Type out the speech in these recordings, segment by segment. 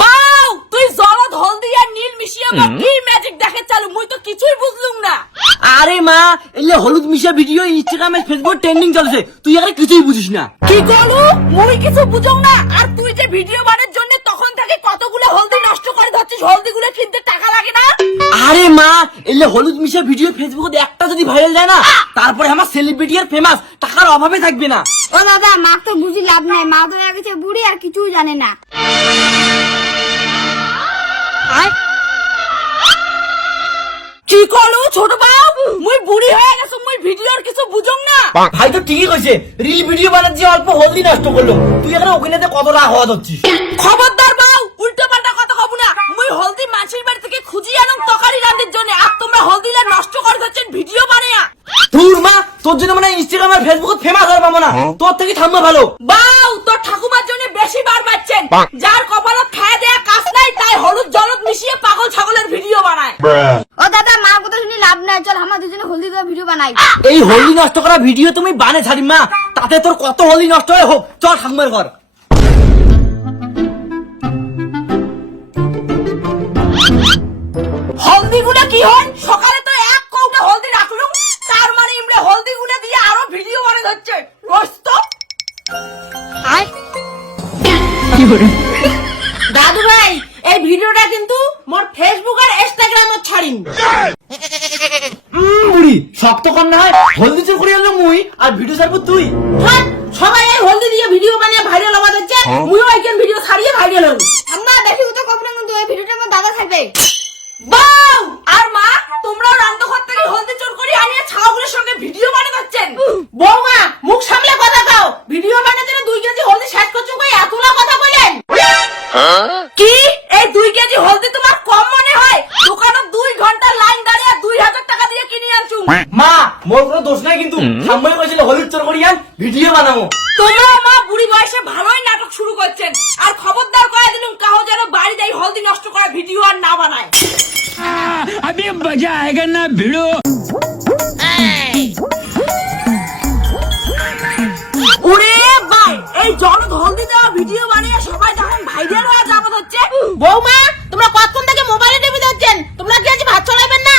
বাউ তুই জলদ হলদি আর নীল মিশিয়ে কি ম্যাজিক দেখে চালু মুই তো কিছুই বুঝলুম না। আরে মা এলে হলুদ মিশা ভিডিও ইনস্টাগ্রামে ফেসবুক ট্রেন্ডিং চলছে, তুই আর কিছুই বুঝিস না। কি করলু মুই কিছু বুঝং না। আর তুই যে ভিডিও বানানোর জন্য তখন থেকে কতগুলো হলদি নষ্ট করে ধরছিস, হলদিগুলো কিনতে টাকা লাগে না? আরে মা এলে হলুদ মিশা ভিডিও ফেসবুকে একটা যদি ভাইরাল যায় না, তারপরে আমার সেলিব্রিটি আর ফেমাস, টাকার অভাবে থাকবে না। ও দাদা মা তো বুঝি লাভ নাই, মা তো হয়ে গেছে বুড়ি আর কিছুই জানে না। কি করলু ছোট বাবু মুই বুড়ি হয়ে গেছো, মুই ভিডিওর কিছু বুঝং না। ভাই তো ঠিকই কইছে, রিল ভিডিও বানাচ্ছি অল্প হলদি নষ্ট করলো, তুই এখানে ওখানে কত রাগ হওয়া হচ্ছিস। খবরদার বাউ উল্টো পাল্টা কথা কব না। মুই হলদি মাছের বাড়ি থেকে খুঁজি আনম তরকারি রান্নার জন্য, আর তোমরা হলদিলা নষ্ট করে ধরছেন ভিডিও বানায়া। তোর মা তোর জন্য মানে ইনস্টাগ্রাম আর ফেসবুক ফেমাস আর পাবো না, তোর থেকে থামবা ভালো। বাউ তোর ঠাকুমার জন্য বেশি বার বাচ্চেন, যার কপালত খায় দেয়া কাজ নাই তাই হলুদ জলদ মিশিয়ে পাগল ছাগলের ভিডিও বানায়। ও দাদা মা কথা শুনি লাভ নাই, চল আমরা দুজনে হলদি দিয়ে ভিডিও বানাই। এই হলদি নষ্ট করা ভিডিও তুমি বানে ছাড়ি মা, তাতে তোর কত হলদি নষ্ট হয়ে হোক, চল ঠাকুমার ঘর। হলদিগুলো কি হয় সকালে তো এক কৌটা হলদি রাখলুম, তার মানে ইমরে হলদিগুলো দিয়ে আরো ভিডিও বানাতে হচ্ছে রোস্ত। দাদু ভাই এই ভিডিওটা কিন্তু মোর ফেসবুক আর ইনস্টাগ্রামে ছাড়িম। বুড়ি শক্ত কর না হয়, হলদি চুর করে আনলো মুই আর ভিডিও ছাড়বো তুই। থাক, সবাই এই হলদি দিয়ে ভিডিও বানিয়ে ভাইরাল হওয়া যাচ্ছে, মুইও একজন ভিডিও ছাড়িয়ে ভাইরাল হই। আমরা বেশি কথা কব না, কিন্তু এই ভিডিওটা আমার দাদা থাকবে। বাউ আর মা তোমরাও রান্নাঘর থেকে হলদি চোর করে আনিয়ে ছাগলের সঙ্গে ভিডিও বানাতে হচ্ছেন। বৌমা মুখ সামলে কথা কও, ভিডিও বানাতে 2 কেজি হলদি শেষ করছো কই এতলা কথা বলেন? কি এই 2 কেজি হলদি তোমার কম মনে হয়? দোকানে 2 ঘন্টা লাইন দাঁড়িয়ে 2000 টাকা দিয়ে কিনে আনছু। মা মোর কোনো দোষ নাই, কিন্তু ঠাম্মাই কইছিল হলুদ চোর করি আন ভিডিও বানাবো। তোমরা মা বুড়ি বয়সে ভালোই নাটক শুরু করছেন, আর খবরদার করে দিলুম কাহো যেন বাড়ি যাই হলদি নষ্ট করে ভিডিও আর না বানায়। अभी मजा आएगा ना भिड़ो। ওরে ভাই এই জলদ হলদি দেওয়া ভিডিও বানিয়ে সবাই যখন ভাইরাল হয়ে যাবত হচ্ছে। বৌমা তোমরা কতক্ষণ থেকে মোবাইলে টিভি দেখছেন, তোমরা কি আজ ভাত চড়াইবেন না?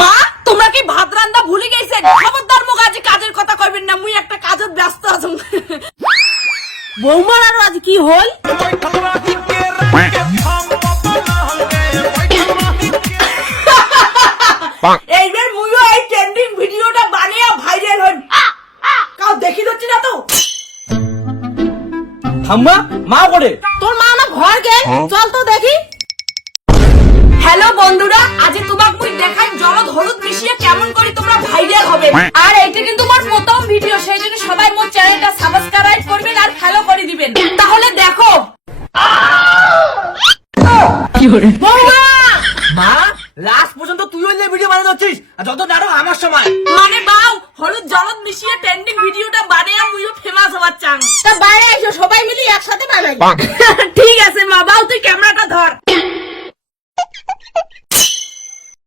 মা তোমরা কি ভাত রান্না ভুলে গেছেন? খবরদার মুখ আজ কাজের কথা কইবেন না, মুই একটা কাজের ব্যস্ত আছি। বৌমার আর আজ কি হল? এইবার মুইও এই ট্রেন্ডিং ভিডিওটা বানিয়ে ভাইরাল হই, কাউ দেখি হচ্ছে না তো। ঠাম্মা মা করে তোর মা না ঘর গেল, চল তো দেখি। হ্যালো বন্ধুরা, আজ তোমাক মুই দেখাই জলদ হলুদ মিশিয়ে কেমন করে তোমরা ভাইরাল হবে। আর এইটা কিন্তু আমার প্রথম ভিডিও, সেই জন্য সবাই মোর চ্যানেলটা সাবস্ক্রাইব করবেন আর ফলো করে দিবেন। তাহলে দেখো। বৌমা মা লাস্ট পর্যন্ত তুই ওই ভিডিও বানাতে হচ্ছিস, আর যত নাটক আমার সময়। মানে বাউ হলুদ জলদ মিশিয়ে ট্রেন্ডিং ভিডিওটা বানিয়ে মুইও ফেমাস হবার চান। তা বাইরে এসো সবাই মিলে একসাথে বানাই। ঠিক আছে মা, বাউ তুই ক্যামেরাটা ধর।